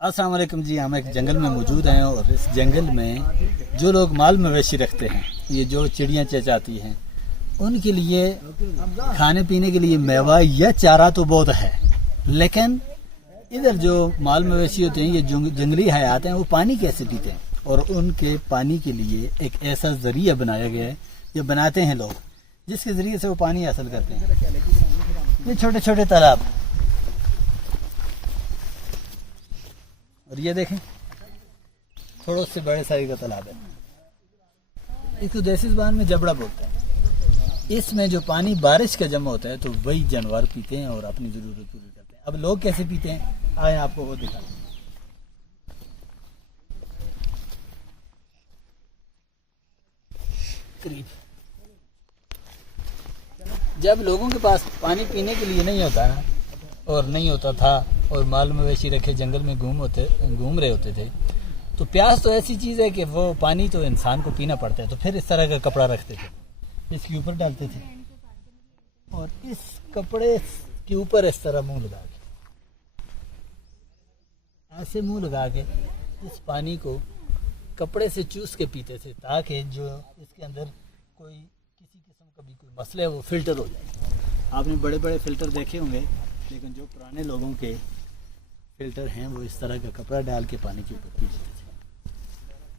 अस्सलाम वालेकुम जी। हम एक जंगल में मौजूद हैं और इस जंगल में जो लोग माल मवेशी रखते हैं, ये जो चिड़ियाँ चहचहाती हैं, उनके लिए खाने पीने के लिए मेवा या चारा तो बहुत है, लेकिन इधर जो माल मवेशी होते हैं, ये जंगली हयात हैं, वो पानी कैसे पीते हैं? और उनके पानी के लिए एक ऐसा जरिया बनाया गया है, ये बनाते हैं लोग, जिसके जरिए से वो पानी हासिल करते हैं। ये छोटे छोटे तालाब, और ये देखें थोड़ा उससे बड़े साइज का तालाब है। इसको देसी ज़बान में जबड़ा बोलते हैं। इसमें जो पानी बारिश का जमा होता है तो वही जानवर पीते हैं और अपनी ज़रूरत पूरी करते हैं। अब लोग कैसे पीते हैं, आए आपको वो दिखा। जब लोगों के पास पानी पीने के लिए नहीं होता ना, और नहीं होता था, और माल मवेशी रखे जंगल में घूम रहे होते थे, तो प्यास तो ऐसी चीज़ है कि वो पानी तो इंसान को पीना पड़ता है। तो फिर इस तरह का कपड़ा रखते थे, इसके ऊपर डालते थे, और इस कपड़े के ऊपर इस तरह मुंह लगा के, ऐसे मुंह लगा के इस पानी को कपड़े से चूस के पीते थे, ताकि जो इसके अंदर कोई किसी किस्म का भी कोई मसला है वो फिल्टर हो जाए। आपने बड़े बड़े फिल्टर देखे होंगे, लेकिन जो पुराने लोगों के फिल्टर हैं वो इस तरह का कपड़ा डाल के पानी के ऊपर पी लेते हैं।